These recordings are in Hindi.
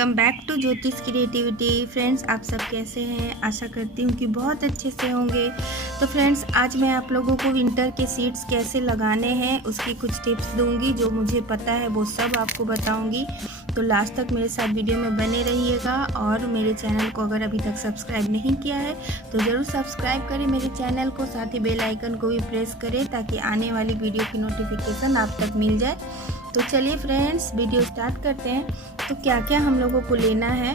वेलकम बैक टू ज्योतिष क्रिएटिविटी। फ्रेंड्स, आप सब कैसे हैं? आशा करती हूँ कि बहुत अच्छे से होंगे। तो फ्रेंड्स, आज मैं आप लोगों को विंटर के सीड्स कैसे लगाने हैं उसकी कुछ टिप्स दूंगी। जो मुझे पता है वो सब आपको बताऊंगी। तो लास्ट तक मेरे साथ वीडियो में बने रहिएगा। और मेरे चैनल को अगर अभी तक सब्सक्राइब नहीं किया है तो ज़रूर सब्सक्राइब करें मेरे चैनल को, साथ ही बेल आइकन को भी प्रेस करें ताकि आने वाली वीडियो की नोटिफिकेशन आप तक मिल जाए। तो चलिए फ्रेंड्स, वीडियो स्टार्ट करते हैं। तो क्या क्या हम लोगों को लेना है,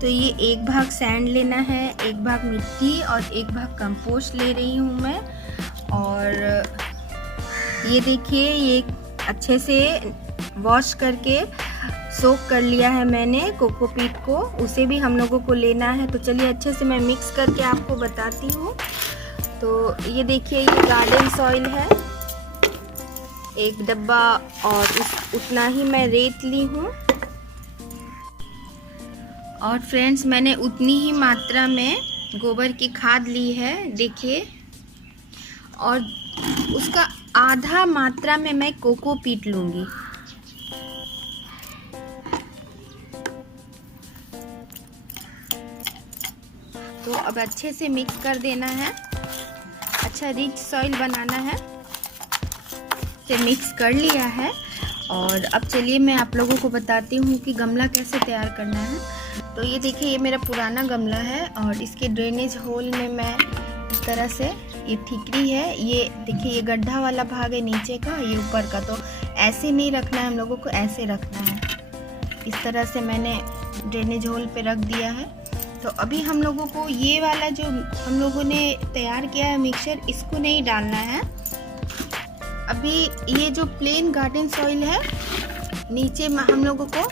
तो ये एक भाग सैंड लेना है, एक भाग मिट्टी और एक भाग कंपोस्ट ले रही हूँ मैं। और ये देखिए, ये अच्छे से वॉश करके सोक कर लिया है मैंने कोकोपीट को, उसे भी हम लोगों को लेना है। तो चलिए अच्छे से मैं मिक्स करके आपको बताती हूँ। तो ये देखिए, ये गार्डन सॉइल है एक डब्बा, और उतना ही मैं रेत ली हूँ। और फ्रेंड्स, मैंने उतनी ही मात्रा में गोबर की खाद ली है, देखिए। और उसका आधा मात्रा में मैं कोकोपीट लूँगी। तो अब अच्छे से मिक्स कर देना है, अच्छा रिच सॉइल बनाना है। से मिक्स कर लिया है। और अब चलिए मैं आप लोगों को बताती हूँ कि गमला कैसे तैयार करना है। तो ये देखिए, ये मेरा पुराना गमला है और इसके ड्रेनेज होल में मैं इस तरह से, ये ठीकरी है, ये देखिए, ये गड्ढा वाला भाग है नीचे का, ये ऊपर का। तो ऐसे नहीं रखना है हम लोगों को, ऐसे रखना है। इस तरह से मैंने ड्रेनेज होल पे रख दिया है। तो अभी हम लोगों को ये वाला जो हम लोगों ने तैयार किया है मिक्सचर, इसको नहीं डालना है। अभी ये जो प्लेन गार्डन सॉइल है नीचे में, हम लोगों को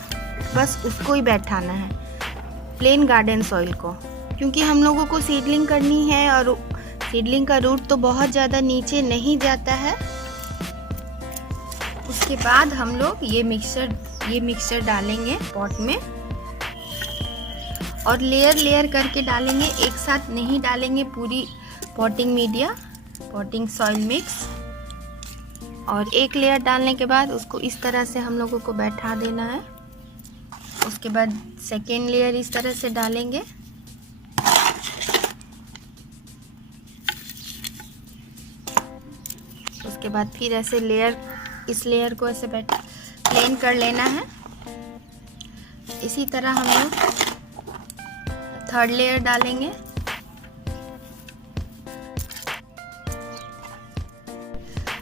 बस उसको ही बैठाना है, प्लेन गार्डन सॉइल को, क्योंकि हम लोगों को सीडलिंग करनी है और सीडलिंग का रूट तो बहुत ज़्यादा नीचे नहीं जाता है। उसके बाद हम लोग ये मिक्सचर डालेंगे पॉट में, और लेयर लेयर करके डालेंगे, एक साथ नहीं डालेंगे पूरी पॉटिंग सॉइल मिक्स। और एक लेयर डालने के बाद उसको इस तरह से हम लोगों को बैठा देना है। उसके बाद सेकेंड लेयर इस तरह से डालेंगे। उसके बाद फिर ऐसे इस लेयर को ऐसे प्लेन कर लेना है। इसी तरह हम लोग थर्ड लेयर डालेंगे।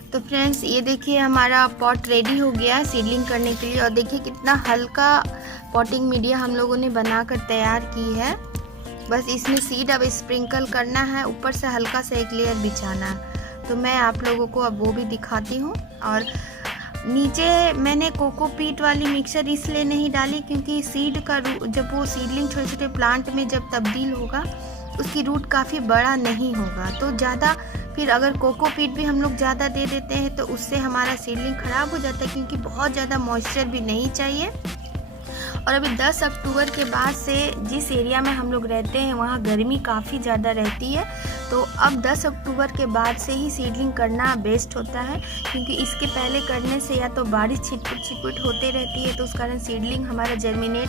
तो फ्रेंड्स, ये देखिए, हमारा पॉट रेडी हो गया सीडलिंग करने के लिए। और देखिए कितना हल्का पॉटिंग मीडिया हम लोगों ने बनाकर तैयार की है। बस इसमें सीड अब स्प्रिंकल करना है, ऊपर से हल्का सा एक लेयर बिछाना है। तो मैं आप लोगों को अब वो भी दिखाती हूँ। और नीचे मैंने कोकोपीट वाली मिक्सचर इसलिए नहीं डाली क्योंकि सीड का जब वो सीडलिंग छोटे छोटे प्लांट में जब तब्दील होगा, उसकी रूट काफ़ी बड़ा नहीं होगा। तो ज़्यादा फिर अगर कोकोपीट भी हम लोग ज़्यादा दे देते हैं तो उससे हमारा सीडलिंग ख़राब हो जाता है, क्योंकि बहुत ज़्यादा मॉइस्चर भी नहीं चाहिए। और अभी 10 अक्टूबर के बाद से जिस एरिया में हम लोग रहते हैं वहाँ गर्मी काफ़ी ज़्यादा रहती है। तो अब 10 अक्टूबर के बाद से ही सीडलिंग करना बेस्ट होता है, क्योंकि इसके पहले करने से या तो बारिश छिटपुट होते रहती है, तो उस कारण सीडलिंग हमारा जर्मिनेट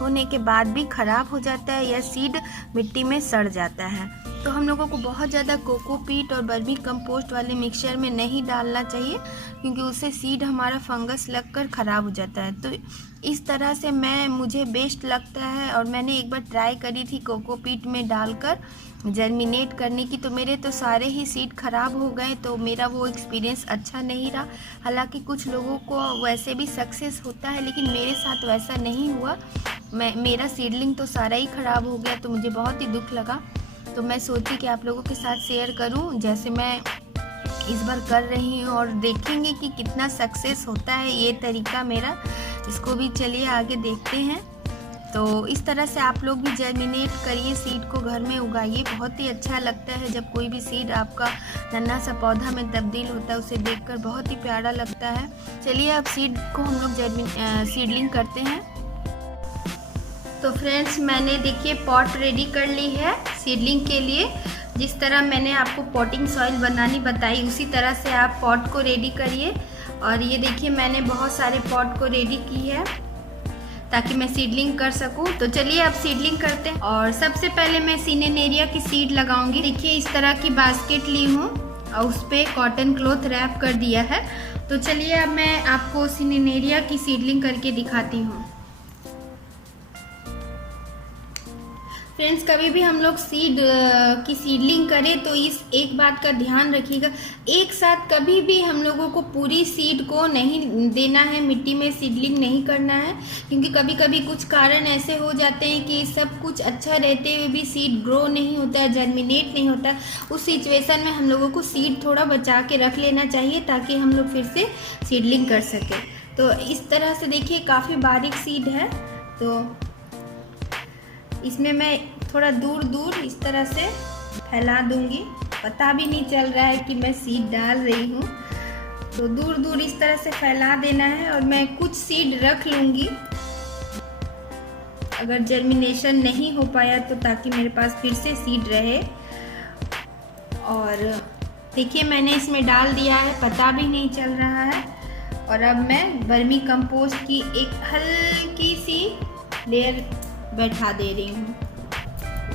होने के बाद भी ख़राब हो जाता है या सीड मिट्टी में सड़ जाता है। तो हम लोगों को बहुत ज़्यादा कोकोपीट और वर्मी कंपोस्ट वाले मिक्सचर में नहीं डालना चाहिए, क्योंकि उससे सीड हमारा फंगस लगकर ख़राब हो जाता है। तो इस तरह से मुझे बेस्ट लगता है। और मैंने एक बार ट्राई करी थी कोकोपीट में डालकर जर्मिनेट करने की, तो मेरे तो सारे ही सीड ख़राब हो गए। तो मेरा वो एक्सपीरियंस अच्छा नहीं रहा। हालांकि कुछ लोगों को वैसे भी सक्सेस होता है, लेकिन मेरे साथ वैसा नहीं हुआ। मेरा सीडलिंग तो सारा ही ख़राब हो गया, तो मुझे बहुत ही दुख लगा। तो मैं सोची कि आप लोगों के साथ शेयर करूं, जैसे मैं इस बार कर रही हूं, और देखेंगे कि कितना सक्सेस होता है ये तरीका मेरा। इसको भी चलिए आगे देखते हैं। तो इस तरह से आप लोग भी जर्मिनेट करिए, सीड को घर में उगाइए। बहुत ही अच्छा लगता है जब कोई भी सीड आपका नन्हा सा पौधा में तब्दील होता है, उसे देखकर बहुत ही प्यारा लगता है। चलिए अब सीड को हम लोग सीडलिंग करते हैं। तो फ्रेंड्स, मैंने देखिए पॉट रेडी कर ली है सीडलिंग के लिए। जिस तरह मैंने आपको पॉटिंग सॉइल बनानी बताई, उसी तरह से आप पॉट को रेडी करिए। और ये देखिए, मैंने बहुत सारे पॉट को रेडी की है। ताकि मैं सीडलिंग कर सकूं। तो चलिए अब सीडलिंग करते हैं। और सबसे पहले मैं सिनेनेरिया की सीड लगाऊंगी। देखिए इस तरह की बास्केट ली हूँ और उस पर कॉटन क्लॉथ रैप कर दिया है। तो चलिए अब मैं आपको सिनेनेरिया की सीडलिंग करके दिखाती हूँ। फ्रेंड्स, कभी भी हम लोग सीड की सीडलिंग करें तो इस एक बात का ध्यान रखिएगा, एक साथ कभी भी हम लोगों को पूरी सीड को नहीं देना है, मिट्टी में सीडलिंग नहीं करना है। क्योंकि कभी कभी कुछ कारण ऐसे हो जाते हैं कि सब कुछ अच्छा रहते हुए भी सीड ग्रो नहीं होता है, जर्मिनेट नहीं होता है। उस सिचुएशन में हम लोगों को सीड थोड़ा बचा के रख लेना चाहिए ताकि हम लोग फिर से सीडलिंग कर सकें। तो इस तरह से देखिए काफ़ी बारीक सीड है, तो इसमें मैं थोड़ा दूर दूर इस तरह से फैला दूंगी। पता भी नहीं चल रहा है कि मैं सीड डाल रही हूँ। तो दूर दूर इस तरह से फैला देना है और मैं कुछ सीड रख लूँगी अगर जर्मिनेशन नहीं हो पाया तो, ताकि मेरे पास फिर से सीड रहे। और देखिए मैंने इसमें डाल दिया है, पता भी नहीं चल रहा है। और अब मैं वर्मी कंपोस्ट की एक हल्की सी लेयर बैठा दे रही हूँ,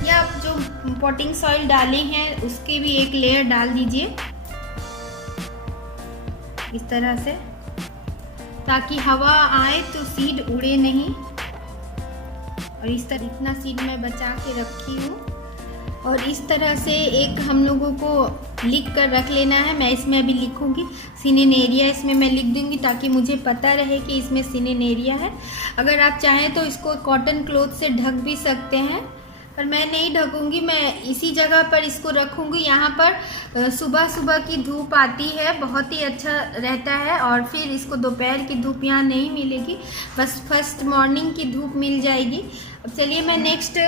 या आप जो पॉटिंग सॉइल डाले हैं उसकी भी एक लेयर डाल दीजिए इस तरह से, ताकि हवा आए तो सीड उड़े नहीं। और इस तरह इतना सीड मैं बचा के रखी हूँ। और इस तरह से एक हम लोगों को लिख कर रख लेना है। मैं इसमें अभी लिखूंगी सिनेनेरिया, इसमें मैं लिख दूंगी ताकि मुझे पता रहे कि इसमें सिनेनेरिया है। अगर आप चाहें तो इसको कॉटन क्लॉथ से ढक भी सकते हैं, पर मैं नहीं ढकूंगी। मैं इसी जगह पर इसको रखूंगी। यहाँ पर सुबह सुबह की धूप आती है, बहुत ही अच्छा रहता है। और फिर इसको दोपहर की धूप यहाँ नहीं मिलेगी, बस फर्स्ट मॉर्निंग की धूप मिल जाएगी। अब चलिए मैं नेक्स्ट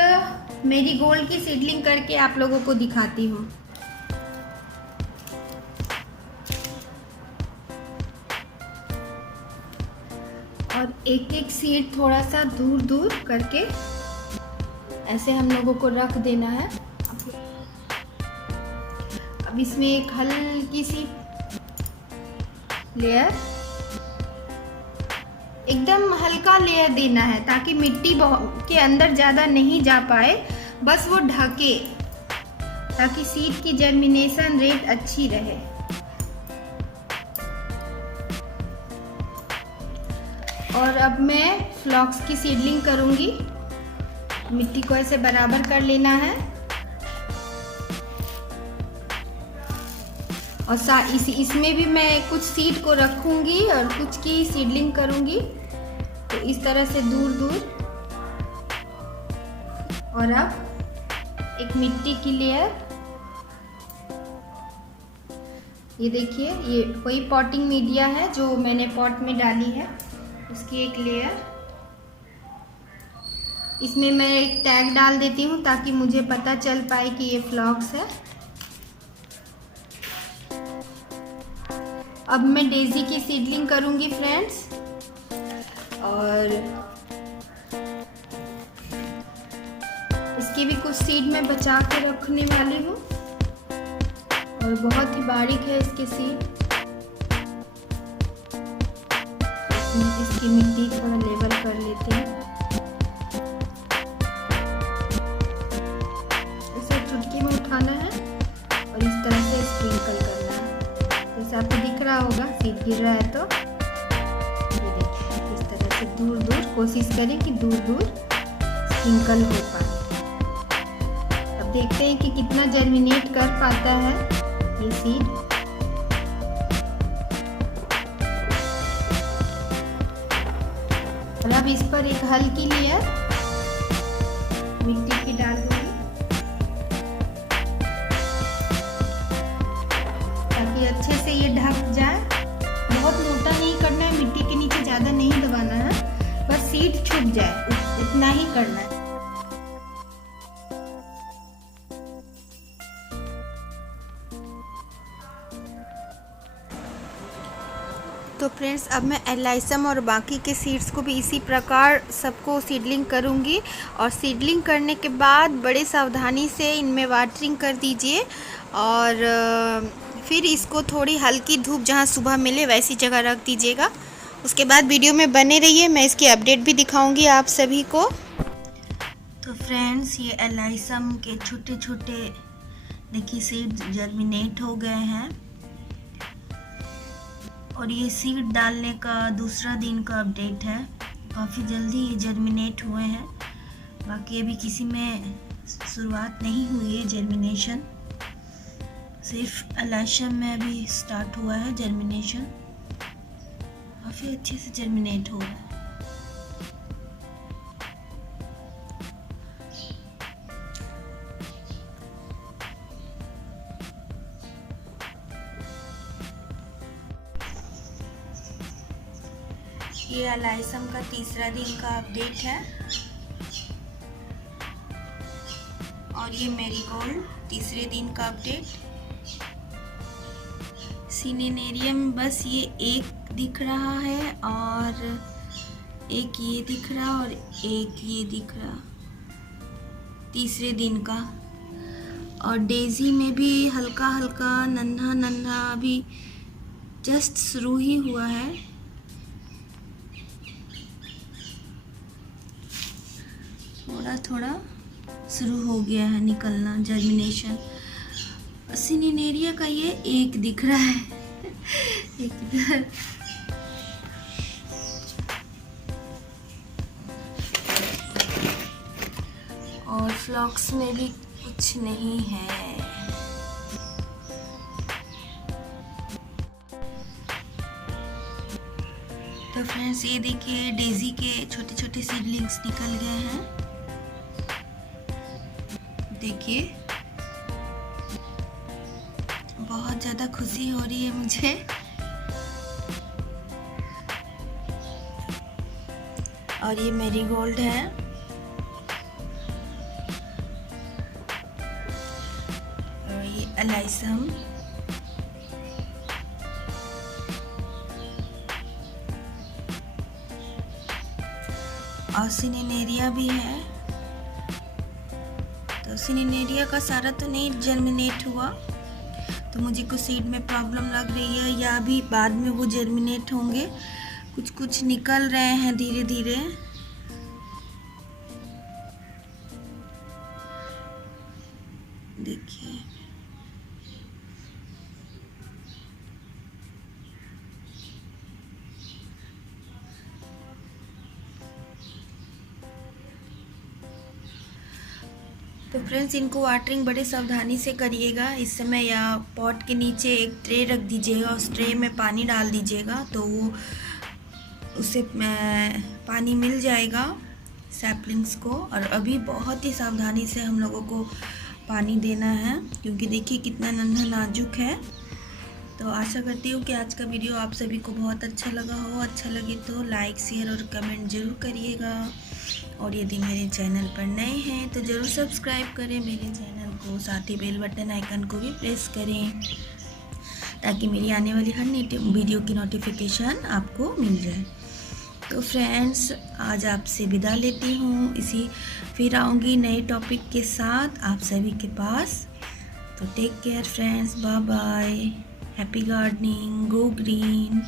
मेरीगोल्ड की सीडलिंग करके आप लोगों को दिखाती हूँ। और एक एक सीड थोड़ा सा दूर दूर करके ऐसे हम लोगों को रख देना है। अब इसमें एक हल्की सी लेयर, एकदम हल्का लेयर देना है ताकि मिट्टी के अंदर ज़्यादा नहीं जा पाए, बस वो ढके, ताकि सीड की जर्मिनेशन रेट अच्छी रहे। और अब मैं फ्लॉक्स की सीडलिंग करूंगी। मिट्टी को ऐसे बराबर कर लेना है और इसमें भी मैं कुछ सीड को रखूंगी और कुछ की सीडलिंग करूंगी। तो इस तरह से दूर दूर। और अब एक मिट्टी की लेयर, ये देखिए ये वही पॉटिंग मीडिया है जो मैंने पॉट में डाली है, उसकी एक लेयर। इसमें मैं एक टैग डाल देती हूँ ताकि मुझे पता चल पाए कि ये फ्लॉक्स है। अब मैं डेजी की सीडलिंग करूंगी फ्रेंड्स। और इसकी भी कुछ सीड मैं बचा के रखने वाली हूँ और बहुत ही बारीक है इसके सीड। इसकी मिट्टी थोड़ा लेवल कर लेते हैं। इसे चुटकी में उठाना है और इस तरह से स्प्रिंकल करना है। जैसे आपको दिख रहा होगा सीड गिर रहा है, तो ये देखिए इस तरह से दूर दूर कोशिश करें कि दूर दूर स्प्रिंकल हो पाए। अब देखते हैं कि कितना जर्मिनेट कर पाता है ये सीड। और अब इस पर एक हल्की लेयर मिट्टी की डाल दूंगी ताकि अच्छे से ये ढक जाए। बहुत मोटा नहीं करना है, मिट्टी के नीचे ज़्यादा नहीं दबाना है, बस सीड छुप जाए इतना ही करना है। तो फ्रेंड्स अब मैं एलाइसम और बाकी के सीड्स को भी इसी प्रकार सबको सीडलिंग करूंगी। और सीडलिंग करने के बाद बड़े सावधानी से इनमें वाटरिंग कर दीजिए और फिर इसको थोड़ी हल्की धूप जहां सुबह मिले वैसी जगह रख दीजिएगा। उसके बाद वीडियो में बने रहिए, मैं इसकी अपडेट भी दिखाऊंगी आप सभी को। तो फ्रेंड्स, ये एलाइसम के छोटे छोटे देखिए सीड जर्मिनेट हो गए हैं और ये सीड डालने का दूसरा दिन का अपडेट है। काफ़ी जल्दी ये जर्मिनेट हुए हैं, बाकी अभी किसी में शुरुआत नहीं हुई है जर्मिनेशन, सिर्फ एलाइसम में अभी स्टार्ट हुआ है जर्मिनेशन। काफ़ी अच्छे से जर्मिनेट हो रहा है। ये एलाइसम का तीसरा दिन का अपडेट है और ये मैरीगोल्ड तीसरे दिन का अपडेट। सिनेनेरियम बस ये एक दिख रहा है और एक ये दिख रहा और एक ये दिख रहा तीसरे दिन का। और डेजी में भी हल्का हल्का नन्हा नन्हा अभी जस्ट शुरू ही हुआ है। थोड़ा थोड़ा शुरू हो गया है निकलना जर्मिनेशन। सिनेनेरिया का ये एक दिख रहा है इधर। और फ्लॉक्स में भी कुछ नहीं है। तो फ्रेंड्स, ये देखिए डेजी के छोटे छोटे सीडलिंग्स निकल गए हैं। देखिए बहुत ज़्यादा खुशी हो रही है मुझे। और ये मैरीगोल्ड है। और ये एलाइसम। और सिनेनेरिया भी है। तो सिनेनेरिया का सारा तो नहीं जर्मिनेट हुआ, तो मुझे कुछ सीड में प्रॉब्लम लग रही है, या अभी बाद में वो जर्मिनेट होंगे। कुछ कुछ निकल रहे हैं धीरे धीरे। देखिए तो फ्रेंड्स, इनको वाटरिंग बड़े सावधानी से करिएगा। इस समय या पॉट के नीचे एक ट्रे रख दीजिएगा, उस ट्रे में पानी डाल दीजिएगा तो वो उसे पानी मिल जाएगा सैपलिंग्स को। और अभी बहुत ही सावधानी से हम लोगों को पानी देना है, क्योंकि देखिए कितना नन्हा नाजुक है। तो आशा करती हूँ कि आज का वीडियो आप सभी को बहुत अच्छा लगा हो। अच्छा लगे तो लाइक, शेयर और कमेंट ज़रूर करिएगा। और यदि मेरे चैनल पर नए हैं तो ज़रूर सब्सक्राइब करें मेरे चैनल को, साथ ही बेल बटन आइकन को भी प्रेस करें ताकि मेरी आने वाली हर वीडियो की नोटिफिकेशन आपको मिल जाए। तो फ्रेंड्स, आज आपसे विदा लेती हूँ। फिर आऊँगी नए टॉपिक के साथ आप सभी के पास। तो take care friends, bye bye, happy gardening, go green.